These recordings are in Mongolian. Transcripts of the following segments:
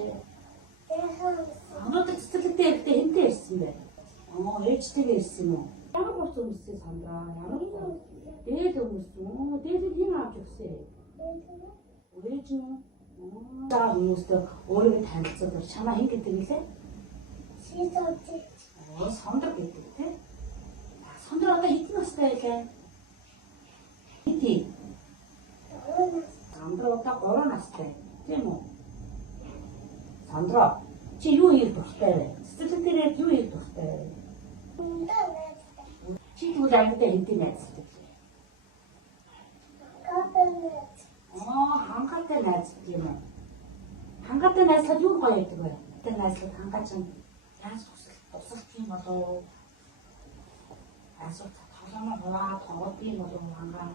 чи? Анууд цэцэрлэгтэй ирэхдээ хэнтэй ирсэн бэ? Ээжтэйгээ ирсэн юм уу? Ямар гоц өмссөн сандраа? Ямар дээд өмссөн? Дээд хин авч өгсөн? Ээж нь за хүмүүстэй өөрийгөө танилцуулбал чамаа хэн гэдэг нэлээ? Сондөр гэдэг тийм. Сондөр одоо хэдэн настай байлаа? Хэдий? Сондөр одоо 3 настай. Тийм үү? Сондроо чи юу хийх дуртай вэ? Цэцэрлэг дээр юу хийх дуртай вэ? Чи тэгвэл амьдаа хэдий найзтай вэ? Хангалттай найзтай юм уу? Хангалттай найзлаад юу гоё байдаг вэ? Тэр найзлаад хангаач нь яаж тусалт юм болов? Асуух тоглоомоо хураад тоглох юм болов хангаа?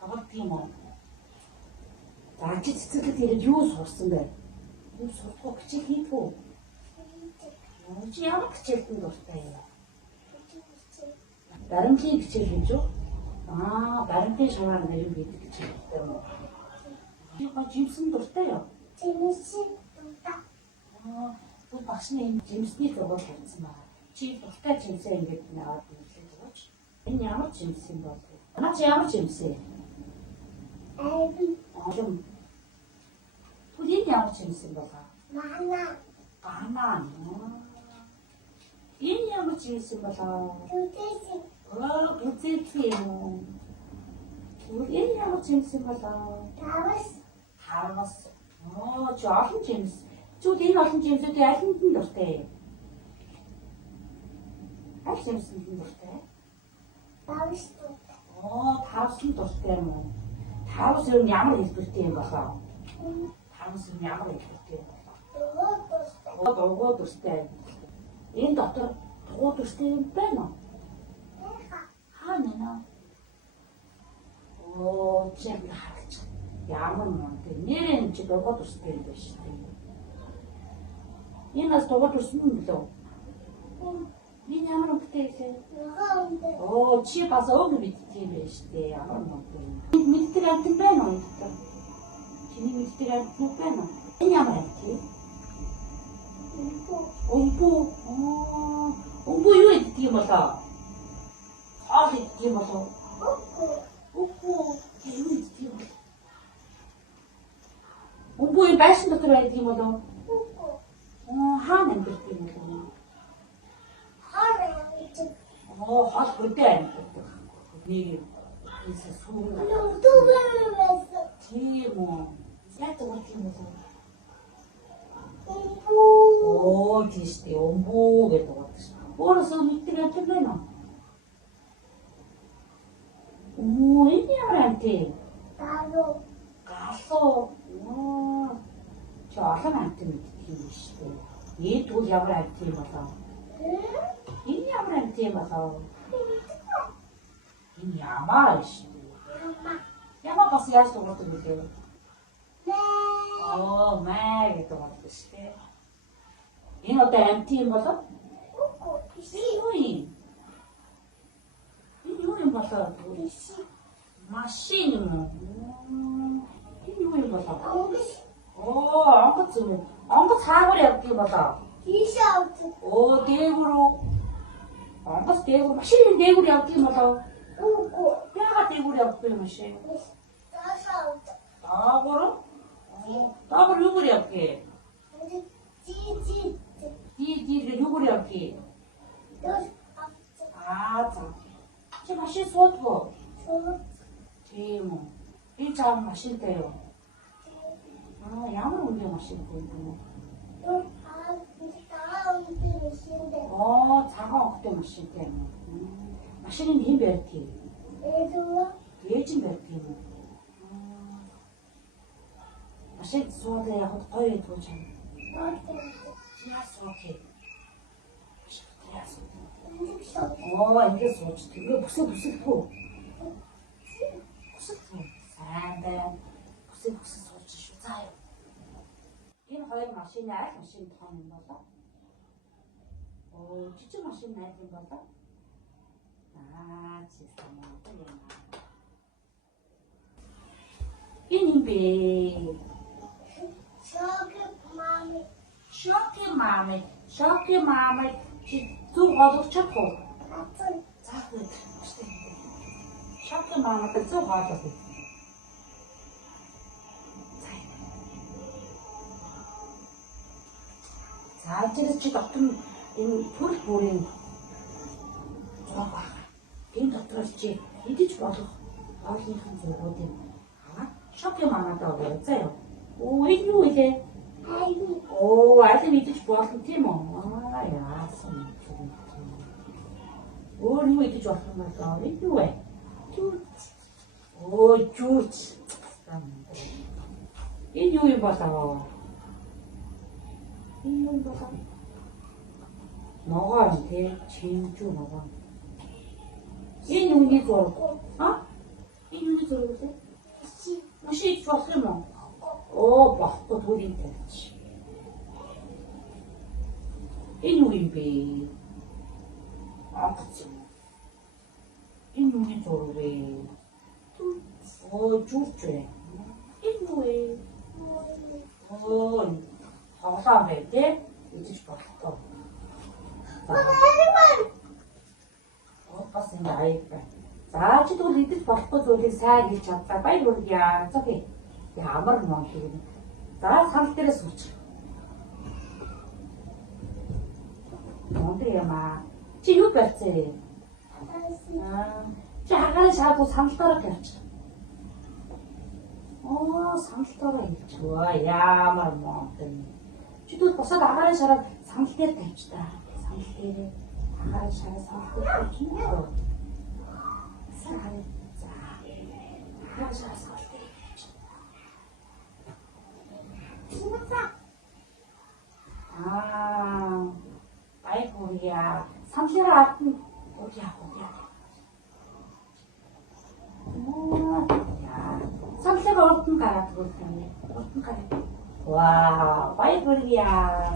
Тоглох юм уу? За чи цэцэрлэг дээр юу сурсан бэ? Юу сурах хичээл хийдгүү? Чи ямар хичээлд дуртай юм? Баримтын хичээл хийж үү? Баримтын шаваар нэр юм гэдэг хичээл юм уу? Чи жимсэн дуртай юу? Жимсэн дуртай. Бүр багшны энэ жимсний зураг тавьсан байна. Чи дуртай жимсээ ингэж наваад хэлээд өгөөч. Энэ ямар жимс юм бол? Чи ямар жимсээ? Түл энэ ямар жимс юм бол? Гана. Энэ ямар жимс юм бол? Бүтэц юм. Энэ ямар жимс юм бол? Тавас. Жохон жимс. Зүг энэ олон жимсүүдийн аль нь дуртай? Аль жимсэнд нь дуртай? Тавас дуртай. Тавас нь дуртай юм уу? Тавас юу ямар хэлбэртэй юм болоо? Тавас юу ямар хэлбэртэй юм болоо? Дугуй дуртай. Энэ дотор дугуй дуртай юм байна уу? Хаана? Чиг хараач. Ямар мөн тэ нэрэн чи дугуй дуртай юм байна шүү дээ. Энэ бас дугуй дурсан юм билүү? Энэ ямар үнэтэй вэ? Чи бас өөр мэдтэй юм байна шүү дээ. Ямар мөн. Мэддэг амт байна уу? Чиний мэддэг амт байна уу? Энэ ямар амт вэ? Умбу юу гэдэг юм болоо? Хоол гэдэг юм болоо? Юу гэдэг юм болоо? Умбу энэ байшин дотор байдаг юм болоо? Хаана амьддаг юм болоо? Хоол хөдөө амьддаг. Нэг эсвэл сүүн. Тийм үү? Яг тэгвэл юм болоо? Тийш дээ умбу гэдэг байна. Өөрөөсөө мэддэг амт байна уу? Энэ ямар амт вэ? Галуу. Чи олон амт мэддэг юм шүү дээ. Ийм тэгвэл ямар амт юм болоо? Энэ ямар амт юм болоо? Энэ ямар шүү дээ. Ямар бас яаж дуурдаг вэ? Маа гэдэг байна шүү дээ. Энэ одоо амт юм болоо? Энэ юу юм болоо? Машин юм уу? Энэ юу юм болоо? Онгоц юм уу? Онгоц хаагаар явдаг юм болоо? Тийш явдаг. Дээгүүр үү? Онгоц дээгүүр, машин дээгүүр явдаг юм болоо? Яагаад дээгүүр явдаг юм машин? Доогуур юугаар явдаг? Ди юугаар явдаг? За. Чи машин суудгүй? Тийм үү. Би чам машинтай юу? Ямар үнэтэй машин гэнэ? Цагаан өнгөтэй машинтай юм уу? Машиныг хэн барьдаг? Ээж нь барьдаг юм уу? Машин суудаа яг гоё гэдэг ч юм. Яа суух. Ингэж сууж тэгээ бүсэлгүй. Сайн байна. Бүсэл сууж шүү. За яа. Энэ хоёр машины аль машин том юм болоо? Жижиг машин найз юм болоо? Чи санаа юм. Энэ юм бэ? Шоки мами. Чи зүг олох чадах уу? Заахгүй. Шоки мамад зүг олох. Заавчаас чи доктор энэ төрөл бүрийн зураг баг. Энэ дотроос чи идэж болох хоолныхын зүгүүдийг аваад шоки мамад өгөө заяа. Оо энэ юу вэ? Оо аль идэж болно тийм үү? Аа яасан юм. Өөр юу идэж болох юм бол энэ юу вэ? Оо жууч. Энэ юу юм болоо? Энэ юу болоо? Ногоо юм те, чимчүү ногоо. Энэ юуны зураг? Энэ юуны зураг вэ? Машин болох юм уу? Оо багтгүй түүний тавьчих. Энэ юу юм бэ? Агц. Энэ юуны зураг вэ? Оо жууч вэ? Энэ юу вэ? Оо хоолоо бай те, идэж болохгүй. Бас энэ аяга. За чи тэгвэл идэж болохгүй зүйлийг сайн хийж чадлаа. Баяр хүргье. Зөвхөн ямар мөн юм. За санал дээрээ сууч. Монтой юм аа. Чи юу барьцээ? Чи хагаараа шаагүй саналтаараа тавьч. Оо саналтаараа хийчихвээ. Ямар монтой. Чи тэгвэл босоод хагаараа шараад санал дээр тавьч та. Санал дээрээ хагаараа шараад санал дээр тавьчих. Баяр хүргье. Саналаараа авсан уу яах вэ? Саналаараа урд нь гараад өгөх юм. Урд нь гараад. Вау, баяр хүргье.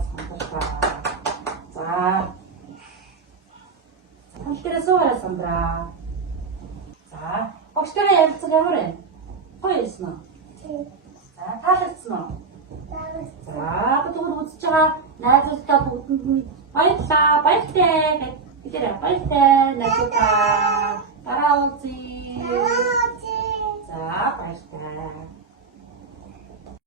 Саналаараа. За. Саналаараа суурай Сандра. За, багштай ярилцах ямар вэ? Хоёрсон уу? За, таалагдсан уу? За, бүгд үзэж байгаа найзуудаа бүгдэнд нь баярлалаа, баяртай гэдэг баяртай найзуудаа. Дараа үзье. За, баяртай.